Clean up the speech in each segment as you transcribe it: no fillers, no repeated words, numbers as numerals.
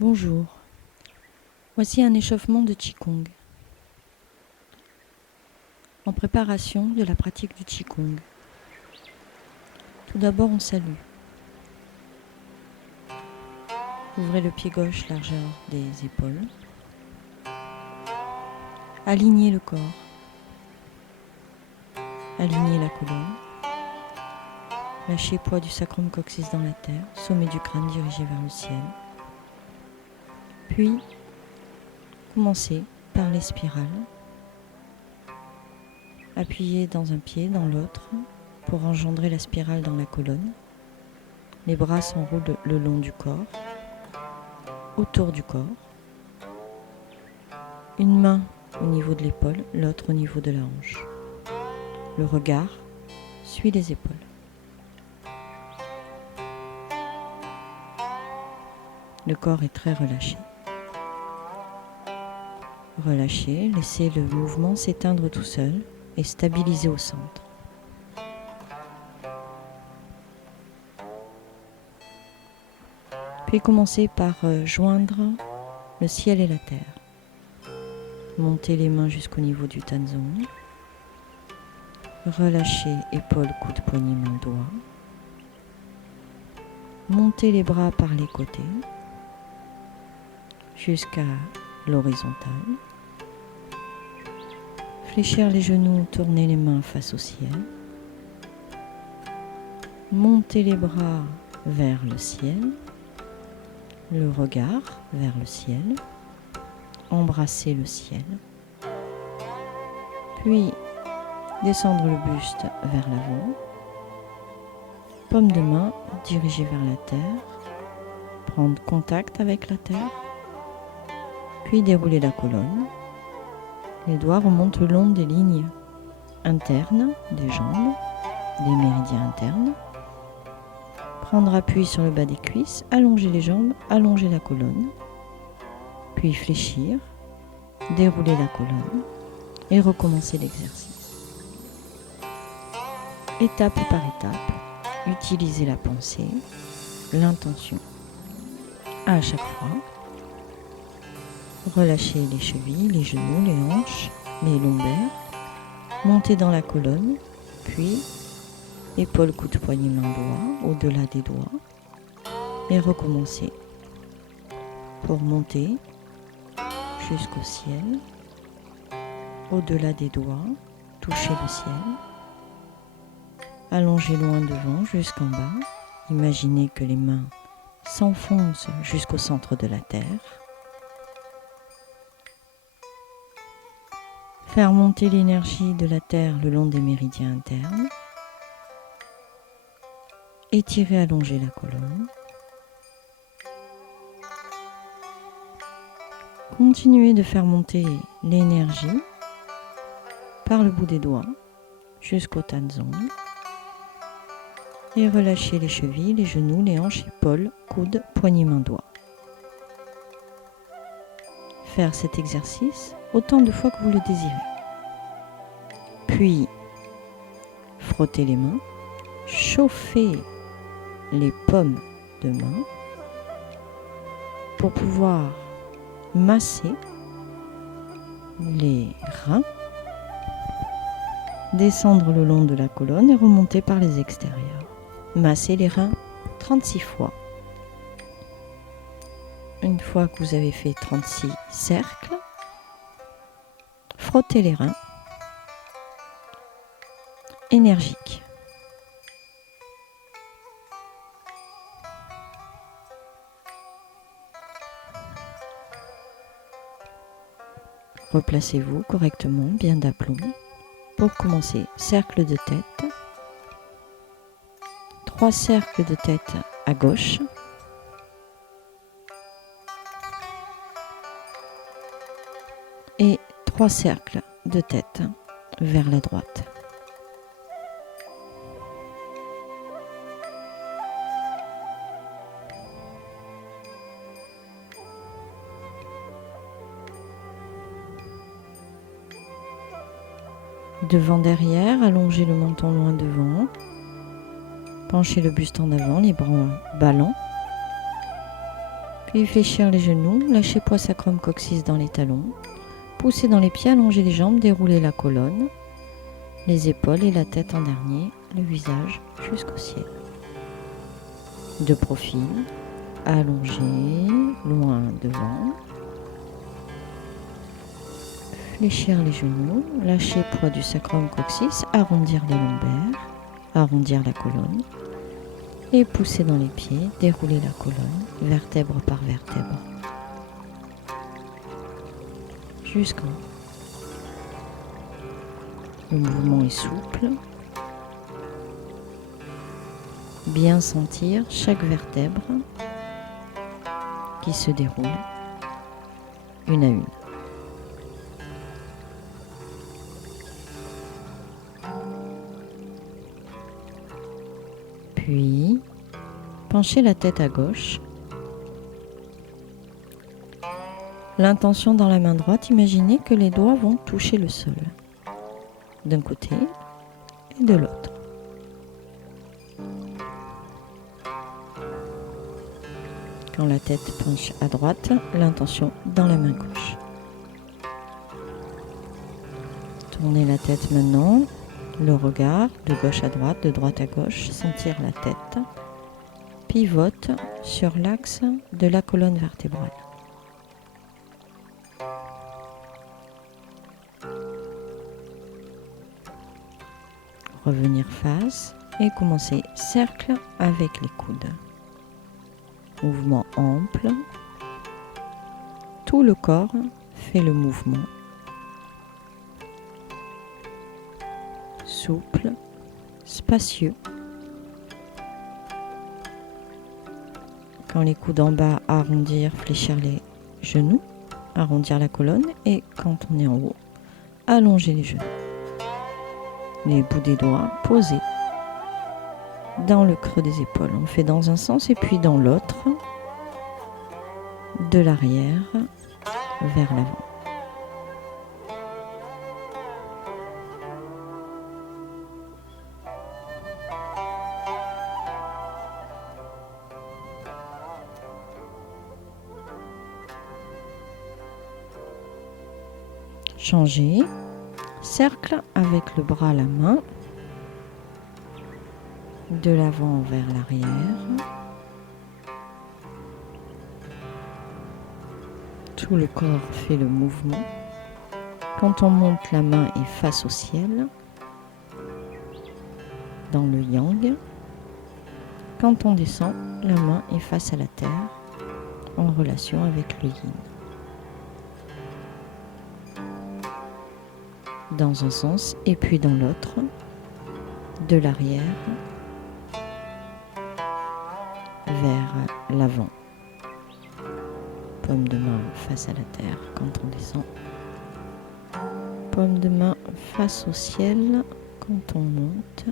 Bonjour, voici un échauffement de Qigong. En préparation de la pratique du Qigong. Tout d'abord, on salue. Ouvrez le pied gauche, largeur des épaules. Alignez le corps. Alignez la colonne. Lâchez poids du sacrum coccyx dans la terre, sommet du crâne dirigé vers le ciel. Puis, commencez par les spirales. Appuyez dans un pied, dans l'autre, pour engendrer la spirale dans la colonne. Les bras s'enroulent le long du corps, autour du corps. Une main au niveau de l'épaule, l'autre au niveau de la hanche. Le regard suit les épaules. Le corps est très relâché. Relâchez, laissez le mouvement s'éteindre tout seul et stabiliser au centre. Puis commencez par joindre le ciel et la terre. Montez les mains jusqu'au niveau du Tanzong. Relâchez épaules, coudes, poignets, mains, doigts. Montez les bras par les côtés jusqu'à l'horizontale. Fléchir les genoux, tournez les mains face au ciel. Montez les bras vers le ciel. Le regard vers le ciel. Embrassez le ciel. Puis, descendre le buste vers l'avant. Paume de main dirigée vers la terre. Prendre contact avec la terre. Puis dérouler la colonne. Les doigts remontent le long des lignes internes des jambes, des méridiens internes. Prendre appui sur le bas des cuisses, allonger les jambes, allonger la colonne. Puis fléchir, dérouler la colonne et recommencer l'exercice. Étape par étape, utilisez la pensée, l'intention à chaque fois. Relâchez les chevilles, les genoux, les hanches, les lombaires. Montez dans la colonne, puis épaules, coudes, poignets, mains, doigts, au-delà des doigts. Et recommencez pour monter jusqu'au ciel. Au-delà des doigts, touchez le ciel. Allongez loin devant jusqu'en bas. Imaginez que les mains s'enfoncent jusqu'au centre de la terre. Faire monter l'énergie de la terre le long des méridiens internes. Étirer, allonger la colonne. Continuez de faire monter l'énergie par le bout des doigts jusqu'au Tanzong. Et relâchez les chevilles, les genoux, les hanches, épaules, coudes, poignets, mains, doigts. Faire cet exercice autant de fois que vous le désirez. Puis, frottez les mains, chauffez les paumes de main pour pouvoir masser les reins, descendre le long de la colonne et remonter par les extérieurs. Massez les reins 36 fois. Une fois que vous avez fait 36 cercles, frottez les reins énergiques. Replacez-vous correctement, bien d'aplomb. Pour commencer, cercle de tête. 3 cercles de tête à gauche. Et 3 cercles de tête vers la droite. Devant, derrière, allongez le menton loin devant. Penchez le buste en avant, les bras ballants. Puis fléchir les genoux, lâcher poids sacrum coccyx dans les talons, pousser dans les pieds, allonger les jambes, dérouler la colonne, les épaules et la tête en dernier, le visage jusqu'au ciel. De profil, allongé, loin devant. Fléchir les genoux, lâcher poids du sacrum coccyx, arrondir les lombaires, arrondir la colonne et pousser dans les pieds, dérouler la colonne, vertèbre par vertèbre, jusqu'en haut. Le mouvement est souple. Bien sentir chaque vertèbre qui se déroule une à une. Puis, penchez la tête à gauche. L'intention dans la main droite, imaginez que les doigts vont toucher le sol, d'un côté et de l'autre. Quand la tête penche à droite, l'intention dans la main gauche. Tournez la tête maintenant, le regard de gauche à droite, de droite à gauche, sentir la tête pivote sur l'axe de la colonne vertébrale. Revenir face et commencer cercle avec les coudes. Mouvement ample. Tout le corps fait le mouvement. Souple, spacieux. Quand les coudes en bas, arrondir, fléchir les genoux, arrondir la colonne. Et quand on est en haut, allonger les genoux. Les bouts des doigts posés dans le creux des épaules. On fait dans un sens et puis dans l'autre, de l'arrière vers l'avant. Changer. Cercle avec le bras à la main. De l'avant vers l'arrière. Tout le corps fait le mouvement. Quand on monte, la main est face au ciel, dans le yang. Quand on descend, la main est face à la terre, en relation avec le yin. Dans un sens et puis dans l'autre, de l'arrière vers l'avant. Paume de main face à la terre quand on descend. Paume de main face au ciel quand on monte.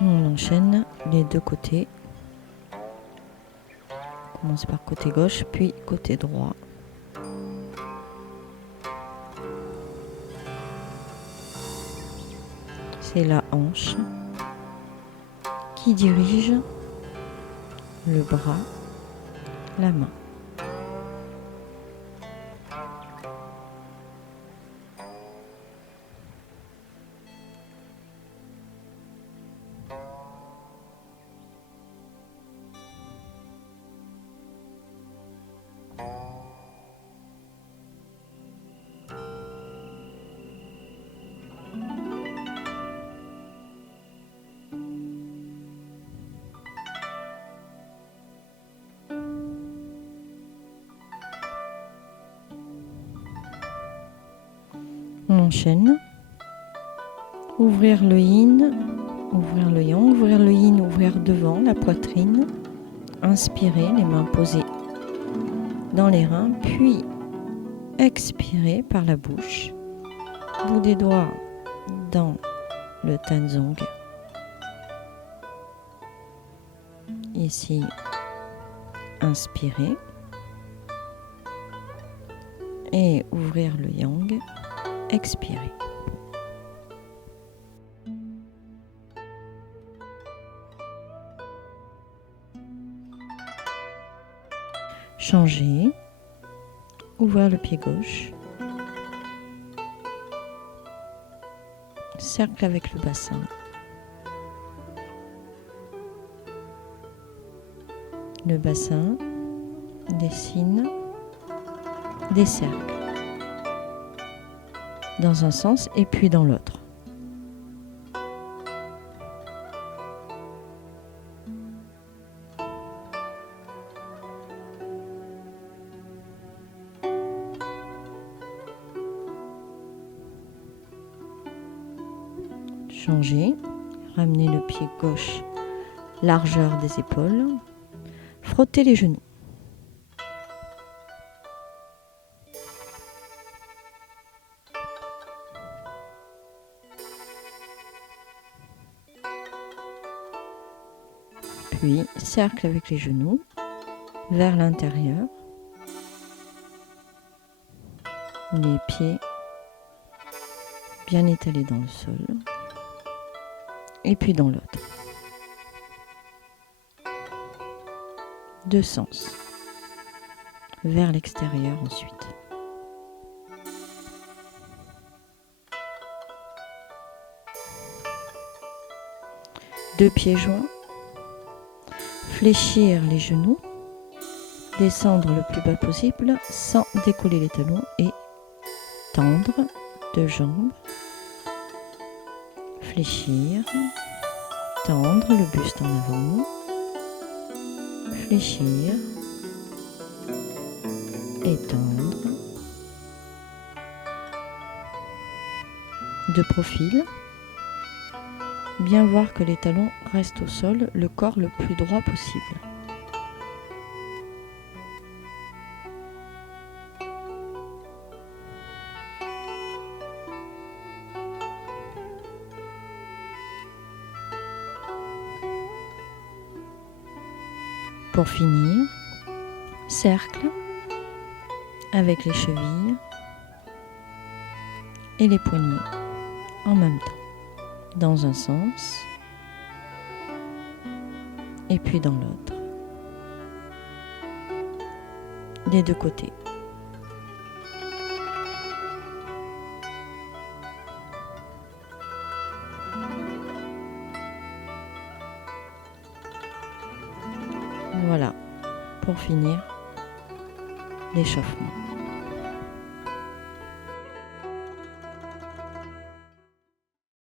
On enchaîne les deux côtés. On commence par côté gauche, puis côté droit. C'est la hanche qui dirige le bras, la main. On enchaîne. Ouvrir le yin, ouvrir le yang, ouvrir le yin, ouvrir devant la poitrine. Inspirer, les mains posées dans les reins, puis expirer par la bouche. Bout des doigts dans le Tanzong. Ici, inspirer et ouvrir le yang. Expirer. Changer. Ouvrir le pied gauche. Cercle avec le bassin. Le bassin dessine des cercles dans un sens et puis dans l'autre. Changer, ramener le pied gauche, largeur des épaules, frotter les genoux. Puis, cercle avec les genoux vers l'intérieur. Les pieds bien étalés dans le sol. Et puis dans l'autre. Deux sens. Vers l'extérieur ensuite. Deux pieds joints. Fléchir les genoux. Descendre le plus bas possible sans décoller les talons et tendre deux jambes. Fléchir. Tendre le buste en avant. Fléchir. Étendre. De profil. Bien voir que les talons restent au sol, le corps le plus droit possible. Pour finir, cercle avec les chevilles et les poignets en même temps, dans un sens et puis dans l'autre, des deux côtés. Voilà, pour finir, l'échauffement.